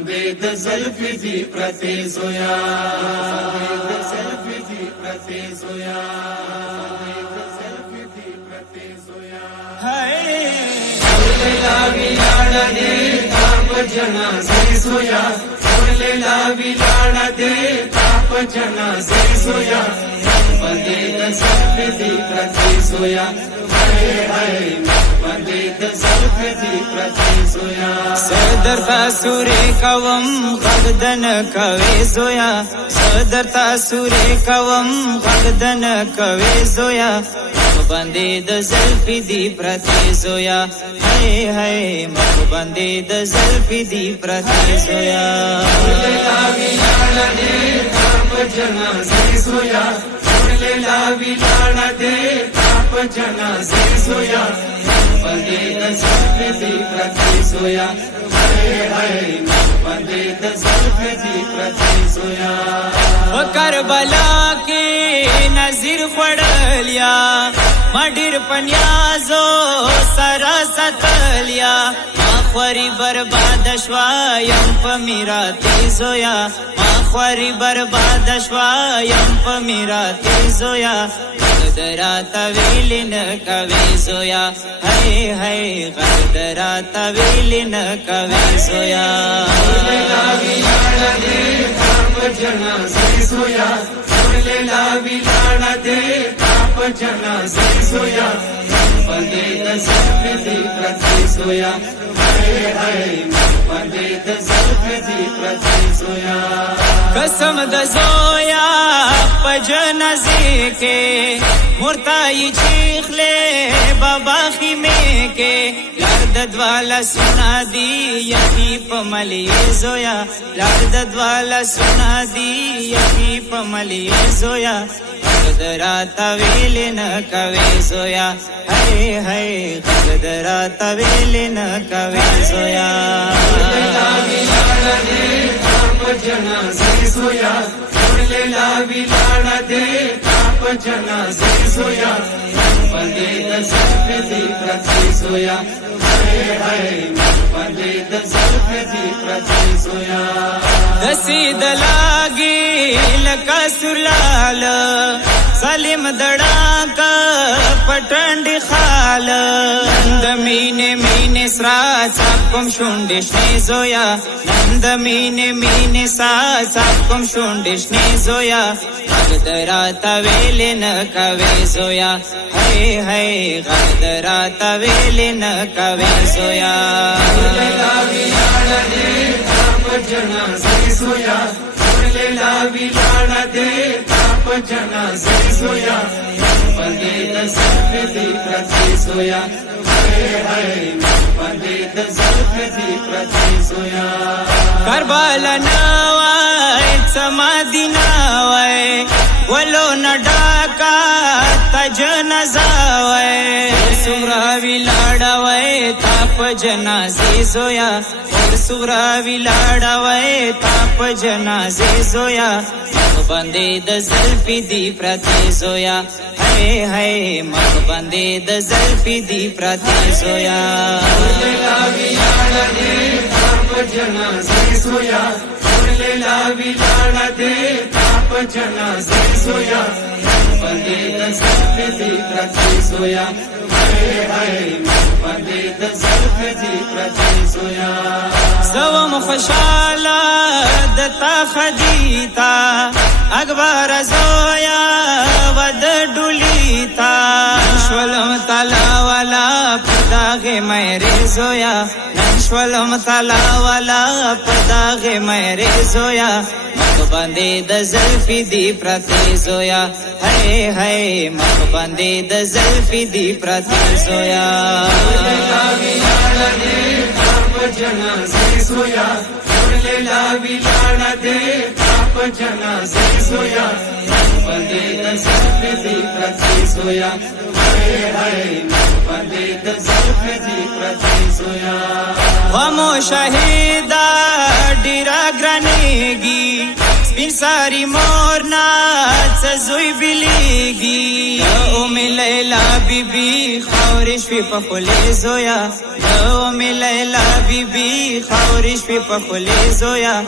बंदे द ज़ुल्फ़ी दी प्रते सोया बंदे द ज़ुल्फ़ी दी प्रते सोया बंदे द ज़ुल्फ़ी दी प्रते सोया हाय लेला विलाड़ा दे ताप जना से सोया लेला विलाड़ा दे ताप जना से सोया बंदे द ज़ुल्फ़ी दी प्रते सोया हाय हाय बंदे द ज़ुल्फ़ी दी प्रते सोया सदर तासुरे कवम गगदन कवे जोया सदर तासुरे कवम गगदन कवे जोया बंदे द ज़ुल्फ़ी दी प्रते जोया हाय हाय बंदे द ज़ुल्फ़ी दी प्रते जोया लेला विलाड़ा दे ताप जना से सोया लेला विलाड़ा दे ताप जना से सोया बंदे द ज़ुल्फ़ी दी प्रते सोया हाय हाय बंदे द ज़ुल्फ़ी दी प्रते सोया करबला के नज़ीर पड़लिया मडिर पन्याजो सरा सतलिया माखवरी बर्बाद श्वायम पमीरा तेजोया माखवरी बर्बाद श्वायम पमीरा तेजोया गदरा तवेलिन कवे जोया हाय हाय गदरा तवेलिन कवे जोया लेला विलाड़ा दे ताप जना से सोया लेला विलाड़ा दे ताप जना से सोया बंदे द ज़ुल्फ़ी दी प्रते सोया हाय हाय बंदे द ज़ुल्फ़ी दी प्रते सोया कसम द जोया पजन के मुर्ताई चीखले बाबा खिमे के लार्दद वाला सुना दी यही पमलिए जोया लार्दद वाला सुना दी यही पमलिए जोया गदरा तवेल न कवे जोया हाय हाय गदरा तवेल न कवे जोया लेला विलाड़ा दे ताप जना से सोया लेला विलाड़ा दे ताप जना से सोया बंदे द ज़ुल्फ़ी दी प्रते सोया हाय हाय बंदे द ज़ुल्फ़ी दी प्रते सोया दसी दलागी लका सुलाल सलीम दड़ाका पटंडी खाल नंद मीने मीने सरा सापम शुंडिशने जोया नंद मीने मीने सा सापम शुंडिशने जोया गदरा तवेले न कवे जोया हाय हाय गदरा तवेले न कवे जोया लेला विलाड़ा दे ताप जना से सोया लेला विलाड़ा दे ताप जना से सोया बंदे द ज़ुल्फ़ी दी प्रते सोया हाय हाय बंदे द ज़ुल्फ़ी दी प्रते सोया करबला नवाय समाधि नवाय वलो न डाका तज न जावय सुरा विलाड़ावय ताप जना से जोया और सुरा विलाड़ावय ताप जना से जोया बंदे द ज़ुल्फ़ी दी प्रते जोया हाय हाय मग बंदे द ज़ुल्फ़ी दी प्रते जोया लेला विलाड़ा दे ताप जना से सोया लेला विलाड़ा दे ताप जना से सोया बंदे द ज़ुल्फ़ी दी प्रते सोया हाय हाय बंदे द ज़ुल्फ़ी दी प्रते सोया زوم خوشالا دتا خدیتا اکبر زویا ود ډولیتا شولم تعالی والا پداغه مېره زویا شولم تعالی والا پداغه مېره زویا مخ باندې د ज़ुल्फ़ी دی پرته زویا هاي هاي مخ باندې د ज़ुल्फ़ी دی پرته زویا जना से सोया लेला विलाड़ा दे ताप जना से सोया बंदे द ज़ुल्फ़ी दी प्रते सोया हाय हाय बंदे द ज़ुल्फ़ी दी प्रते सोया वमो शहीदा डिरा ग्रनेगी स्पिन सारी मोरना سزوی بلیگی اومی لیلا بی بی خورش پی پخولی زویا اومی لیلا بی بی خورش پی پخولی زویا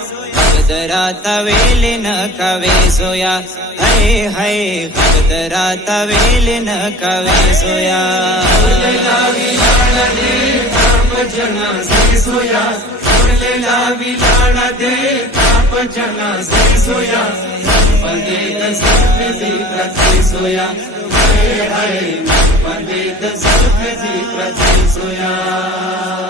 قدراتا ویلی نکوی زویا ہے ہے قدراتا ویلی نکوی زویا لیلا ویلانا دے تاپ جنازے سویا لیلا ویلانا دے تاپ جنازے سویا بندے دزلف دی پرتی سویا ہائے ہائے بندے دزلف دی پرتی سویا